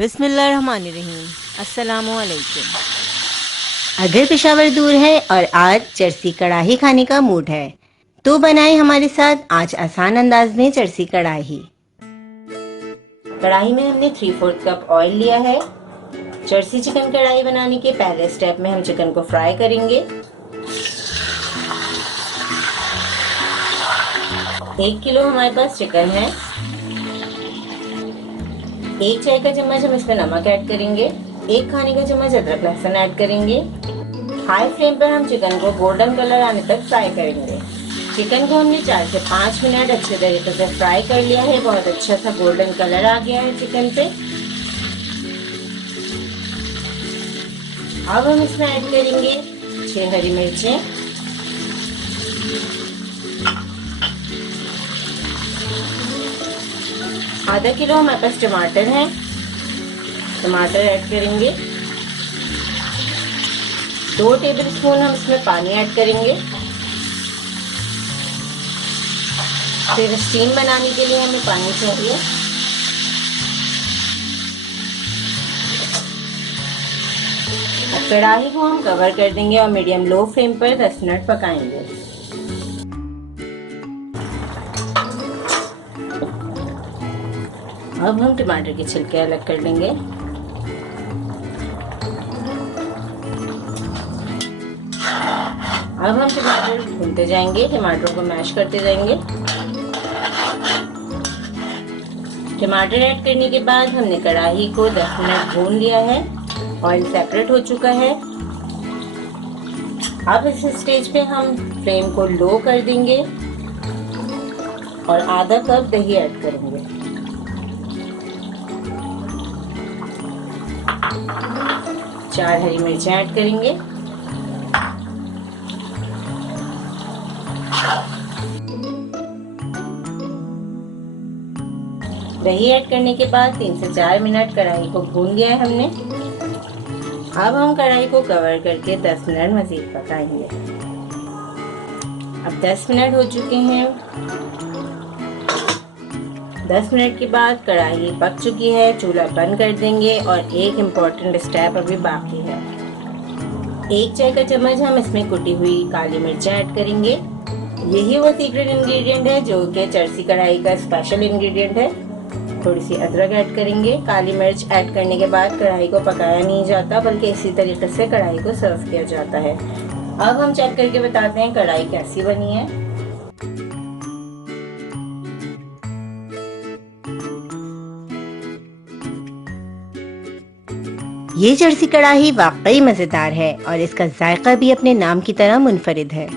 बिस्मिल्लाहिर्रहमानिर्रहीम। अस्सलामुअलैकुम। अगर पेशावर दूर है और आज चरसी कढ़ाई खाने का मूड है तो बनाएं हमारे साथ आज आसान अंदाज में चरसी कढ़ाई। कढ़ाई में हमने 3/4 कप ऑयल लिया है। चरसी चिकन कढ़ाई बनाने के पहले स्टेप में हम चिकन को फ्राई करेंगे। 1 किलो हमारे पास चिकन है। 1 चाय का चम्मच हम इसमें नमक ऐड करेंगे। 1 खाने का चम्मच अदरक लहसुन ऐड करेंगे। हाई फ्लेम पर हम चिकन को गोल्डन कलर आने तक फ्राई करेंगे। चिकन को हमने 4 से 5 मिनट अच्छे तरीके से फ्राई कर लिया है। बहुत अच्छा सा गोल्डन कलर आ गया है चिकन पे। अब हम इसमें ऐड करेंगे 6 हरी मिर्चें, आधा किलो हमारे पास टमाटर है, टमाटर ऐड करेंगे। 2 टेबलस्पून हम इसमें पानी ऐड करेंगे। फिर स्टीम बनाने के लिए हमें पानी चाहिए। अब कढ़ाई को हम कवर कर देंगे और मीडियम लो फ्लेम पर 10 मिनट पकाएंगे। अब हम टमाटर के छिलके अलग कर लेंगे। अब हम टमाटर भूनते जाएंगे, टमाटर को मैश करते जाएंगे। टमाटर ऐड करने के बाद हमने कढ़ाई को 10 मिनट भून लिया है। ऑयल सेपरेट हो चुका है। अब इस स्टेज पे हम फ्लेम को लो कर देंगे और आधा कप दही ऐड करेंगे। 4 हरी मिर्चें ऐड करेंगे। दही ऐड करने के बाद 3 से 4 मिनट कढ़ाई को भून लिया है हमने। अब हम कढ़ाई को कवर करके 10 मिनट मजीद पकाएंगे। अब 10 मिनट हो चुके हैं। 10 मिनट के बाद कढ़ाई पक चुकी है। चूल्हा बंद कर देंगे और एक इम्पोर्टेंट स्टेप अभी बाकी है। 1 चाय का चम्मच हम इसमें कुटी हुई काली मिर्चें ऐड करेंगे। यही वो सीक्रेट इंग्रेडिएंट है जो कि चरसी कढ़ाई का स्पेशल इंग्रेडिएंट है। थोड़ी सी अदरक ऐड करेंगे। काली मिर्च ऐड करने के बाद कढ़ाई को पकाया नहीं जाता, बल्कि इसी तरीके से कढ़ाई को सर्व किया जाता है। अब हम चेक करके बताते हैं कढ़ाई कैसी बनी है। ये चरसी कढ़ाई वाकई मजेदार है और इसका जायका भी अपने नाम की तरह मुनफरिद है।